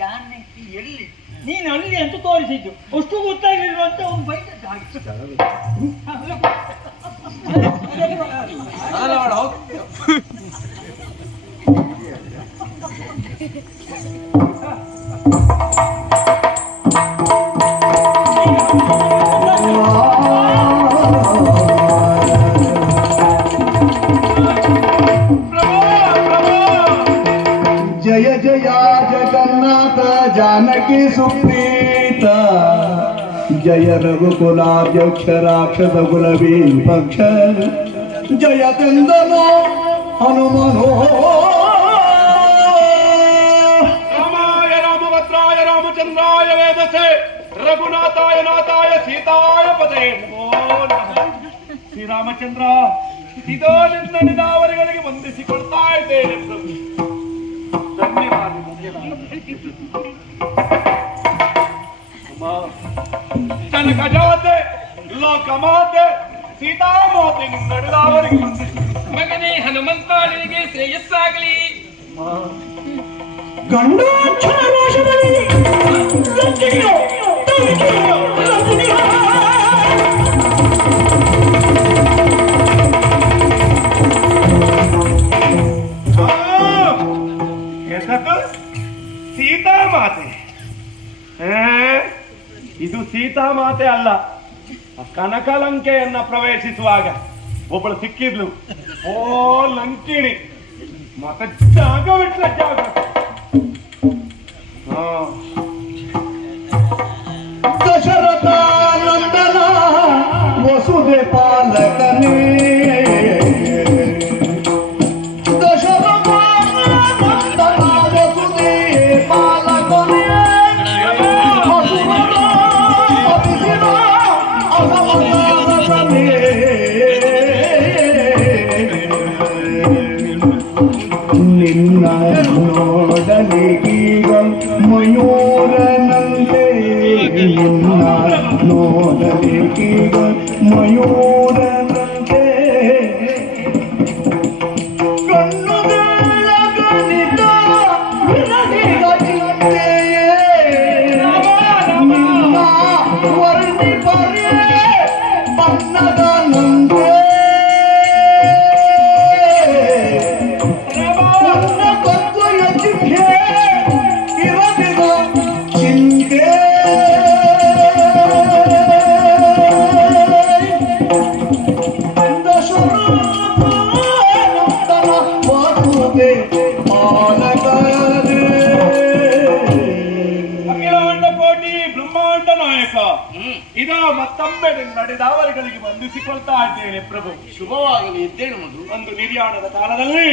ಜಾನಕಿ ಎಲ್ಲಿ? ನೀನು ಅಲ್ಲಿ ಅಂತ ತೋರಿಸಿದ್ದು. ಅಷ್ಟು ಗೊತ್ತಾಗಿಲ್ಲ ಅಂತ ಅವ್ನು ಬೈದದ್ದು ಹಾಗೆ ಜಗನ್ನಾಥ ಜಾನಕಿ ಸುಪ್ರೀತ ಜಯ ರಘುಕುಲಾಧ್ಯಕ್ಷ ರಾಕ್ಷಸ ಕುಲವೀ ಪಕ್ಷ ಜಯ ತಂದನೋ ಹನುಮನೋ ರಾಮಾಯ ರಾಮಭದ್ರಾಯ ರಾಮಚಂದ್ರಾಯ ವೇದಸೆ ರಘುನಾಥಾಯ ನಾಥಾಯ ಸೀತಾಯ ಪದೇ ನಮೋ ನಮಃ. ಶ್ರೀರಾಮಚಂದ್ರ ಇದೋ ನಿನ್ನ ನಿದಾವರಿಗಳಿಗೆ ವಂದಿಸಿಕೊಳ್ತಾ ಇದ್ದೇನೆ ಪ್ರಭು ಧನ್ಯವಾದ ಧನ್ಯವಾದ ಅಮ್ಮ, ಜನಕಜಾತೆ ಲೋಕಮಾತೆ ಸೀತಾಮಾತೆ ನಿನ್ನ ನಿದಾವರಿಗೆ ವಂದಿಸಿ ಮಗನೇ ಹನುಮಂತ ನಿನಗೆ ಶ್ರೇಯಸ್ಸಾಗಲಿ ಹೆಸರು ಇದು ಸೀತಾಮಾತೆ ಅಲ್ಲ. ಆ ಕನಕಲಂಕೆಯನ್ನ ಪ್ರವೇಶಿಸುವಾಗ ಒಬ್ಬಳು ಸಿಕ್ಕಿದ್ಲು. ಓ ಲಂಕಿಣಿ. ಮತ್ತೆ ಜಾಗ ಬಿಟ್ಲ ಜಾಗ. ನಿನ್ನ ನೋಡಲಿಗೀಗ ಮಯೂರನಂತೆ ಬ್ರಹ್ಮಾಂಡ ನಾಯಕ. ಇದ ಮತ್ತೊಮ್ಮೆ ನಡೆದಾವರಿಗಳಿಗೆ ಬಂಧಿಸಿಕೊಳ್ತಾ ಇದ್ದೇನೆ ಪ್ರಭು. ಶುಭವಾಗಲಿ ಇದ್ದೇನು ಮಧು? ಒಂದು ನಿರ್ಯಾಣದ ಕಾಲದಲ್ಲಿ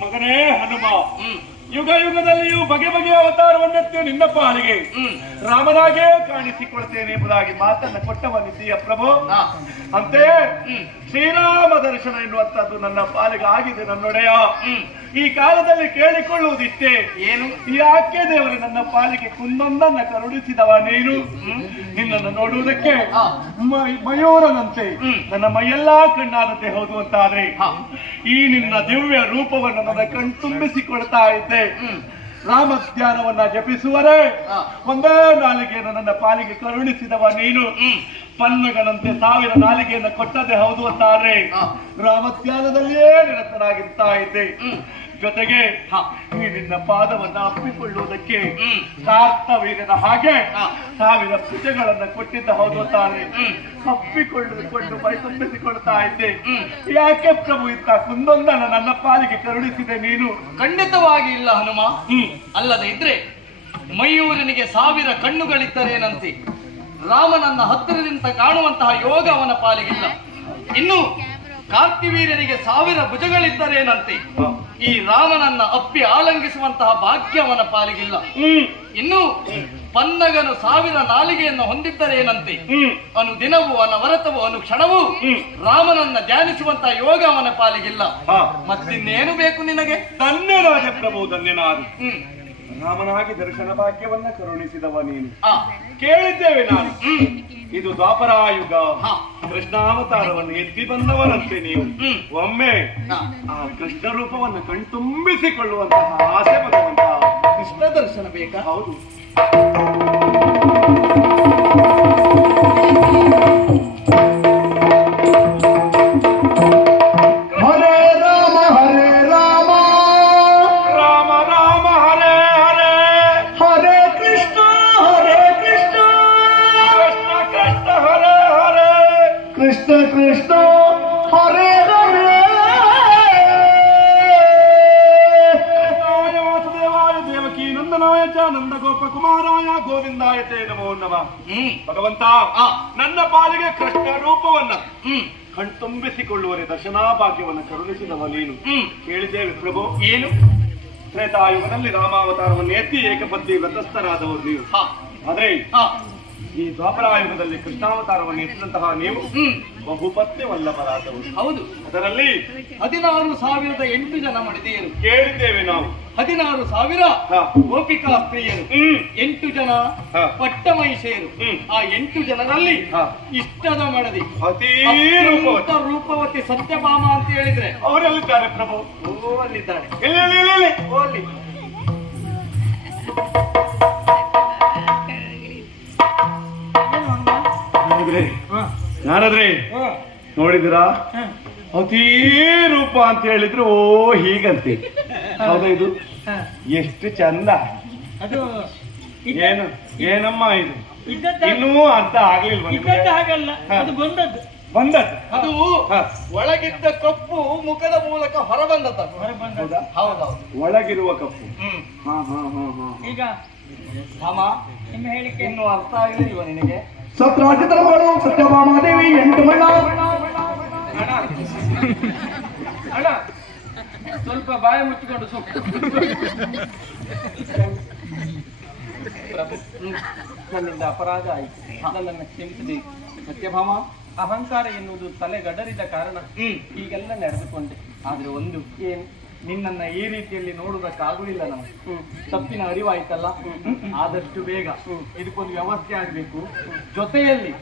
ಮಗನೇ ಹನುಮ. ಯುಗ ಯುಗದಲ್ಲಿಯೂ ಬಗೆ ಬಗೆಯ ಅವತಾರವನ್ನೆತ್ತು ನಿನ್ನ ಪಾಲಿಗೆ. ರಾಮನಾಗೆ ಕಾಣಿಸಿಕೊಳ್ತೇನೆ ಎಂಬುದಾಗಿ ಮಾತನ್ನ ಕೊಟ್ಟವನಿದ್ದೀಯ ಪ್ರಭು. ಅಂತೆಯೇ ಅಂತೆ ಶ್ರೀರಾಮ ದರ್ಶನ ಎನ್ನುವಂತದ್ದು ನನ್ನ ಪಾಲಿಗೆ ಆಗಿದೆ ನನ್ನೊಡೆಯ. ಈ ಕಾಲದಲ್ಲಿ ಕೇಳಿಕೊಳ್ಳುವುದಿಷ್ಟೇ. ಏನು? ಯಾಕೆ ದೇವರು ನನ್ನ ಪಾಲಿಗೆ ಕುಂದೊಂದನ್ನ ಕರುಣಿಸಿದವ ನೀನು. ನಿನ್ನನ್ನು ನೋಡುವುದಕ್ಕೆ ಮಯೂರನಂತೆ. ನನ್ನ ಮೈಯೆಲ್ಲಾ ಕಣ್ಣಾದಂತೆ ಹೌದು ಅಂತಾದ್ರೆ. ಈ ನಿನ್ನ ದಿವ್ಯ ರೂಪವನ್ನು ನನ್ನ ಕಣ್ತುಂಬಿಸಿಕೊಳ್ತಾ ಇದ್ದೆ. ರಾಮ ಧ್ಯಾನವನ್ನ ಜಪಿಸುವರೆ. ಒಂದೇ ನಾಲಿಗೆಯನ್ನು ನನ್ನ ಪಾಲಿಗೆ ಕರುಣಿಸಿದವ ನೀನು. ಪನ್ನಗನಂತೆ ಸಾವಿರ ನಾಲಿಗೆಯನ್ನು ಕೊಟ್ಟದೆ ಹೌದು ಅಂತಾರೆ ರಾಮ ರಾಮಧ್ಯಾನದಲ್ಲಿಯೇ ನಿರತನಾಗಿರ್ತಾ ಇದ್ದೆ. ಜೊತೆಗೆ ನಿನ್ನ ಪಾದವನ್ನ ಅಪ್ಪಿಕೊಳ್ಳುವುದಕ್ಕೆ ಸಾರ್ಥವೇನ ಹಾಗೆ. ಸಾವಿರ ಪೂಜೆಗಳನ್ನ ಕೊಟ್ಟಿದ್ದ ಹೌದು ತಾನೆ. ಅಪ್ಪಿಕೊಳ್ಳಿಕೊಂಡು ತುಂಬಿಸಿಕೊಳ್ತಾ ಇದ್ದೆ. ಯಾಕೆ ಪ್ರಭು ಇತ್ತ ಕುಂದೊಂದನ ನನ್ನ ಪಾಲಿಗೆ ಕರುಣಿಸಿದೆ ನೀನು? ಖಂಡಿತವಾಗಿ ಇಲ್ಲ ಹನುಮ. ಹ್ಮ್. ಅಲ್ಲದೆ ಇದ್ರೆ ಮಯೂರನಿಗೆ ಸಾವಿರ ಕಣ್ಣುಗಳಿದ್ದರೇನಂತೆ ರಾಮನನ್ನ ಹತ್ತಿರದಿಂದ ಕಾಣುವಂತಹ ಯೋಗ ಅವನ ಪಾಲಿಗಿಲ್ಲ. ಇನ್ನು ಕಾರ್ತಿವೀರ್ಯನಿಗೆ ಸಾವಿರ ಭುಜಗಳಿದ್ದರೇನಂತೆ ಈ ರಾಮನನ್ನ ಅಪ್ಪಿ ಆಲಂಗಿಸುವಂತಹ ಭಾಗ್ಯವನ ಪಾಲಿಗಿಲ್ಲ. ಇನ್ನು ಪನ್ನಗನು ಸಾವಿರ ನಾಲಿಗೆಯನ್ನು ಹೊಂದಿದ್ದರೆ ಏನಂತೆ? ಅನು ದಿನವೂ ಅನವರತವು ಅನು ಕ್ಷಣವೂ. ರಾಮನನ್ನ ಧ್ಯಾನಿಸುವಂತಹ ಯೋಗ ಅವನ ಪಾಲಿಗಿಲ್ಲ. ಮತ್ತಿನ್ನೇನು ಬೇಕು ನಿನಗೆ? ಧನ್ಯ ಪ್ರಭು ಧನ್ಯನಾದ. ರಾಮನಾಗಿ ದರ್ಶನ ಭಾಗ್ಯವನ್ನ ಕರುಣಿಸಿದವ ನೀನು. ಕೇಳಿದ್ದೇವೆ ನಾನು. ಇದು ದ್ವಾಪರಾಯುಗ. ಕೃಷ್ಣಾವತಾರವನ್ನು ಎತ್ತಿ ಬಂದವನಂತೆ ನೀವು. ಒಮ್ಮೆ ಆ ಕೃಷ್ಣ ರೂಪವನ್ನು ಕಣ್ತುಂಬಿಸಿಕೊಳ್ಳುವಂತಹ ಆಸೆ ಬರುವಂತಹ ಕೃಷ್ಣ ದರ್ಶನ ಬೇಕಾ? ಹೌದು. ಕೃಷ್ಣ ಕೃಷ್ಣ ಹರೇ ಹರೇ. ಕೃಷ್ಣಾಯ ವಾಸುದೇವಾಯ ದೇವಕಿ ನಂದನಾಯ ಚ ನಂದ ಗೋಪ ಕುಮಾರಾಯ ಗೋವಿಂದಾಯ ತೇ ನಮೋ ನಮಃ. ಹ್ಮ್. ಭಗವಂತ. ನನ್ನ ಪಾಲಿಗೆ ಕೃಷ್ಣ ರೂಪವನ್ನ. ಹ್ಮ್. ಕಣ್ತುಂಬಿಸಿಕೊಳ್ಳುವರೆ ದರ್ಶನಾ ಭಾಗ್ಯವನ್ನು ಕರುಣಿಸಿದವ ನೀನು. ಕೇಳಿದೆ ಕೇಳಿದ್ದೇವೆ ಪ್ರಭು ಏನು? ತ್ರೇತಾಯುಗದಲ್ಲಿ ರಾಮಾವತಾರವನ್ನು ಎತ್ತಿ ಏಕಪತ್ನಿ ವ್ರತಸ್ಥರಾದವರು ನೀವು. ಆದ್ರೆ ಹಾ. ಈ ದ್ವಾಪರಾಯುಗದಲ್ಲಿ ಕೃಷ್ಣಾವತಾರವನ್ನು ಇಟ್ಟಂತಹ ನೀವು ಬಹುಪತ್ನಿ ವಲ್ಲಭರಾದವರು ಹೌದು. ಅದರಲ್ಲಿ ಹದಿನಾರು ಸಾವಿರದ ಎಂಟು ಜನ ಮಡಿದೆಯರು. ಕೇಳಿದ್ದೇವೆ ನಾವು. ಹದಿನಾರು ಸಾವಿರ ಹಾ. ಗೋಪಿಕಾ ಸ್ತ್ರೀಯರು. ಎಂಟು ಜನ ಪಟ್ಟ ಮಹಿಷೆಯರು. ಆ ಎಂಟು ಜನರಲ್ಲಿ. ಇಷ್ಟದ ಮಡದಿ. ಅತ್ಯಂತ ರೂಪವತಿ. ಸತ್ಯಭಾಮ ಅಂತ ಹೇಳಿದ್ರೆ ಅವರೆಲ್ಲಿದ್ದಾರೆ ಪ್ರಭು. ಓ ಅಲ್ಲಿದ್ದಾರೆ. ಓ ಅಲ್ಲಿ. ನಾರದ್ರೆ ನಾರದ್ರೆ? ನೋಡಿದಿರಾ ಅತೀ ರೂಪ ಅಂತ ಹೇಳಿದ್ರು ಓ ಹೀಗಂತೆ. ಹೌದಾ ಇದು? ಎಷ್ಟು ಚಂದ. ಅದು ಏನು ಏನಮ್ಮ ಇದು? ಇನ್ನೂ ಅರ್ಥ ಆಗ್ಲಿಲ್ವ? ಇದ್ದದ್ದು ಹಾಗಲ್ಲ ಅದು ಬಂದದ್ದು. ಬಂದದ್ದು. ಅದು. ಒಳಗಿದ್ದ ಕಪ್ಪು ಮುಖದ ಮೂಲಕ ಹೊರ ಬಂದದ್ದು ಹೌದಾ ಹೌದೌದು. ಒಳಗಿರುವ ಕಪ್ಪು. ಹ್ಮ್. ಹಾ ಹಾ ಹಾ ಹಾ. ಈಗ ಭಾಮ ನಿಮ್ಮ ಹೇಳಿಕೆ ಇನ್ನು ಅರ್ಥ ಆಗಲಿಲ್ವ ನಿನಗೆ? ಸತ್ರಾಜಿತರ ಮಾಡು ಸತ್ಯಭಾಮಾದೇವಿ, ಎಂಟು ಮಣ್ಣ ಸ್ವಲ್ಪ ಬಾಯ ಮುಚ್ಚಿಕೊಂಡು ನನ್ನಿಂದ ಅಪರಾಧ ಆಯ್ತು. ನನ್ನನ್ನು ಕ್ಷಮಿಸಬೇಕು ಸತ್ಯಭಾಮ, ಅಹಂಕಾರ ಎನ್ನುವುದು ತಲೆಗಡರಿದ ಕಾರಣ. ಹೀಗೆಲ್ಲ ನಡೆದುಕೊಂಡೆ. ಆದ್ರೆ ಒಂದು ಏನು? ನಿನ್ನನ್ನ ಈ ರೀತಿಯಲ್ಲಿ ನೋಡುವುದಕ್ಕಾಗುವುದಿಲ್ಲ ನಮಗೆ. ತಪ್ಪಿನ ಅರಿವಾಯ್ತಲ್ಲ? ಆದಷ್ಟು ಬೇಗ. ಇದಕ್ಕೊಂದು ವ್ಯವಸ್ಥೆ ಆಗಬೇಕು. ಜೊತೆಯಲ್ಲಿ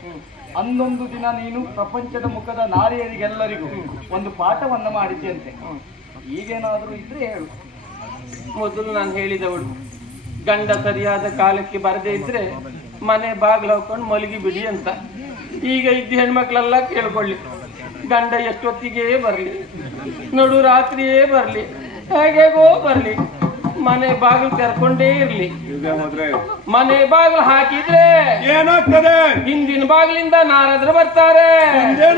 ಅಂದೊಂದು ದಿನ ನೀನು ಪ್ರಪಂಚದ ಮುಖದ ನಾರಿಯರಿಗೆಲ್ಲರಿಗೂ ಒಂದು ಪಾಠವನ್ನ ಮಾಡಿದ್ಯಂತೆ. ಈಗೇನಾದರೂ ಇದ್ರೆ ಹೇಳು. ಮೊದಲು ನಾನು ಹೇಳಿದವಳು ಗಂಡ ಸರಿಯಾದ ಕಾಲಕ್ಕೆ ಬರದೇ ಇದ್ರೆ ಮನೆ ಬಾಗಿಲು ಹಾಕೊಂಡು ಮಲಗಿ ಬಿಡಿ ಅಂತ. ಈಗ ಇದ್ದ ಹೆಣ್ಮಕ್ಳೆಲ್ಲ ಕೇಳ್ಕೊಳ್ಳಿ. ಗಂಡ ಎಷ್ಟೊತ್ತಿಗೆ ಬರಲಿ ನಡು ರಾತ್ರಿಯೇ ಬರಲಿ ಹೇಗೆಗೋ ಬರಲಿ ಮನೆ ಬಾಗಿಲು ತೆರ್ಕೊಂಡೇ ಇರ್ಲಿ ಮನೆ ಬಾಗಿಲು ಹಾಕಿದ್ರೆ ಏನಾಗ್ತದೆ ಹಿಂದಿನ ಬಾಗಿಲಿಂದ ನಾರಾದ್ರೂ ಬರ್ತಾರೆ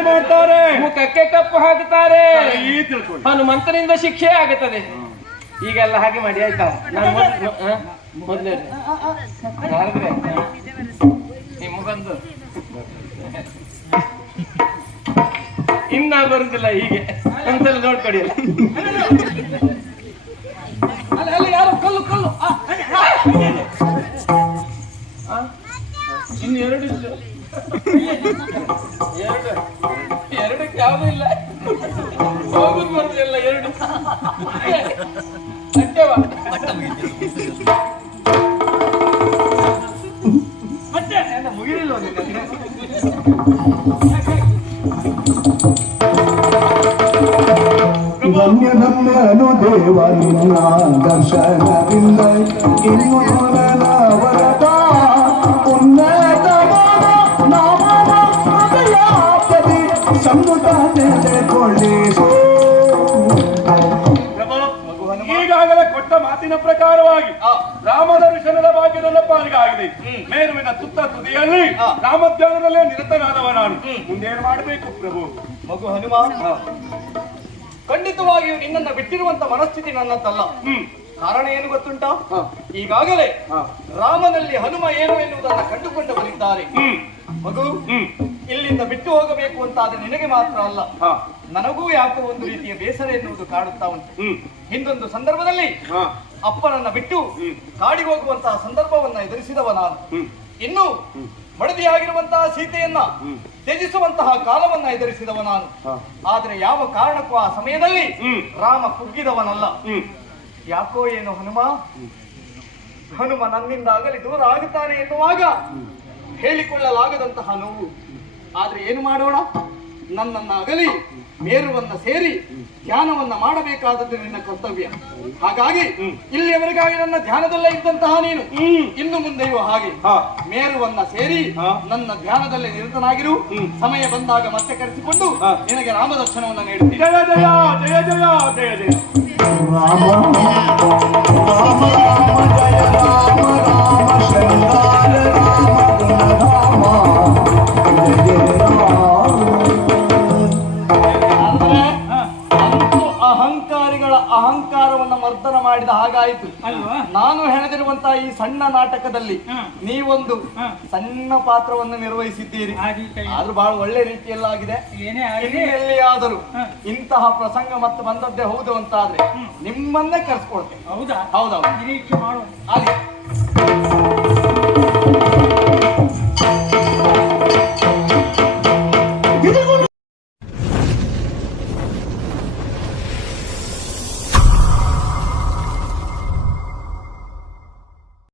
ಮಾಡ್ತಾರೆ ಮುಖಕ್ಕೆ ಕಪ್ಪು ಹಾಕುತ್ತಾರೆ ಹನುಮಂತನಿಂದ ಶಿಕ್ಷೆ ಆಗುತ್ತದೆ ಈಗೆಲ್ಲ ಹಾಗೆ ಮಾಡಿ ಆಯ್ತಾ ನಾನು ಮೊದ್ಲು- ಹ? ಮೊದ್ಲೇ ನಾರದ್ರೆ ನಿಮಗೊಂದು ಇನ್ನ ಬರುದಿಲ್ಲ ಹೀಗೆ. ಒಂದ್ಸಲ ನೋಡ್ಕೊಡಿ? ಇನ್ನು ಎರಡು ಎರಡಕ್ಕೆ ಯಾವುದು ಇಲ್ಲ. ಹೋಗುದು ಬರುದಿಲ್ಲ ಎರಡು. ಮತ್ತೆ? ಮುಗಿಲಿಲ್ವ ಧನ್ಯನು ದೇವ ನಿನ್ನ ದರ್ಶನವಿಲ್ಲ. ಇನ್ನು ವರದ ಉನ್ನತವಾದ ನಾಮವ ಹೃದಯಾಪದಿ ಸಂಗುತ ನೆಲೆಗೊಳಿಸು ಪ್ರಭು, ಕೊಟ್ಟ ಮಾತಿನ ಪ್ರಕಾರವಾಗಿ. ರಾಮದರ್ಶನದ ಭಾಗ್ಯ ನನ್ನ ಪಾಲಿಗೆ ಆಗಿದೆ ಮೇರುವಿನ ತುತ್ತ ತುದಿಯಲ್ಲಿ. ರಾಮಧ್ಯಾನದಲ್ಲೇ ನಿರತನಾದವ ನಾನು. ಮುಂದೇನು ಮಾಡಬೇಕು ಪ್ರಭು? ಮಗು ಹನುಮ ಖಂಡಿತವಾಗಿಯೂ ನಿನ್ನನ್ನ ಬಿಟ್ಟಿರುವಂತ ಮನಸ್ಥಿತಿ ನನ್ನ ತಲ್ಲ ಕಾರಣ ಏನು ಗೊತ್ತುಂಟಾ? ಈಗಾಗಲೇ ರಾಮನಲ್ಲಿ ಹನುಮ ಏನು ಎನ್ನುವುದನ್ನು ಕಂಡುಕೊಂಡವರಿದ್ದಾರೆ. ಬಂದಿದ್ದಾರೆ ಮಗು ಇಲ್ಲಿಂದ ಬಿಟ್ಟು ಹೋಗಬೇಕು ಅಂತ ಆದ್ರೆ ನಿನಗೆ ಮಾತ್ರ ಅಲ್ಲ. ನನಗೂ ಯಾಕೋ ಒಂದು ರೀತಿಯ ಬೇಸರ ಎನ್ನುವುದು ಕಾಡುತ್ತಾ ಉಂಟು. ಹಿಂದೊಂದು ಸಂದರ್ಭದಲ್ಲಿ ಅಪ್ಪನನ್ನ ಬಿಟ್ಟು ಕಾಡಿಗೆ ಹೋಗುವಂತಹ ಸಂದರ್ಭವನ್ನ ಎದುರಿಸಿದವ ನಾನು. ಇನ್ನು ಮಡದಿಯಾಗಿರುವಂತಹ ಸೀತೆಯನ್ನ ತ್ಯಜಿಸುವಂತಹ ಕಾಲವನ್ನ ಎದುರಿಸಿದವ ನಾನು. ಆದ್ರೆ ಯಾವ ಕಾರಣಕ್ಕೂ ಆ ಸಮಯದಲ್ಲಿ ರಾಮ ಕುಗ್ಗಿದವನಲ್ಲ. ಯಾಕೋ ಏನು ಹನುಮ? ಹನುಮ ನನ್ನಿಂದಾಗಲಿ ದೂರ ಆಗುತ್ತಾನೆ ಎನ್ನುವಾಗ ಹೇಳಿಕೊಳ್ಳಲಾಗದಂತಹ ನೋವು. ಆದ್ರೆ ಏನು ಮಾಡೋಣ? ನನ್ನನ್ನ ಅಗಲಿ ಮೇರುವನ್ನ ಸೇರಿ ಧ್ಯಾನವನ್ನ ಮಾಡಬೇಕಾದದ್ದು ನಿನ್ನ ಕರ್ತವ್ಯ. ಹಾಗಾಗಿ ಇಲ್ಲಿಯವರೆಗಾಗಿ ನನ್ನ ಧ್ಯಾನದಲ್ಲೇ ಇದ್ದಂತಹ ನೀನು. ಇನ್ನು ಮುಂದೆಯೂ ಹಾಗೆ ಹಾ. ಮೇರುವನ್ನ ಸೇರಿ. ನನ್ನ ಧ್ಯಾನದಲ್ಲೇ ನಿರತನಾಗಿರು. ಸಮಯ ಬಂದಾಗ ಮತ್ತೆ ಕರೆಸಿಕೊಂಡು ನಿನಗೆ ರಾಮದರ್ಶನವನ್ನ ನೀಡುತ್ತೀನಿ. ಜಯ ಜಯ ಜಯ ಜಯ ಜಯ ಜಯ ರಾಮ ರಾಮ ರಾಮ ಜಯ ರಾಮ ರಾಮ. ಹೆಣೆದಿರುವಂತಹ ಈ ಸಣ್ಣ ನಾಟಕದಲ್ಲಿ. ನೀವೊಂದು ಸಣ್ಣ ಪಾತ್ರವನ್ನು ನಿರ್ವಹಿಸಿದ್ದೀರಿ. ಆದ್ರೂ ಬಹಳ ಒಳ್ಳೆ ರೀತಿಯಲ್ಲಾಗಿದೆ ಇನ್ನೆಲ್ಲಿಯಾದರೂ ಇಂತಹ ಪ್ರಸಂಗ ಮತ್ತೆ ಬಂದದ್ದೇ ಹೌದು ಅಂತಾದ್ರೆ ನಿಮ್ಮನ್ನೇ ಕರ್ಸ್ಕೊಳ್ತೇನೆ ಹೌದಾ? ಹೌದೌದು.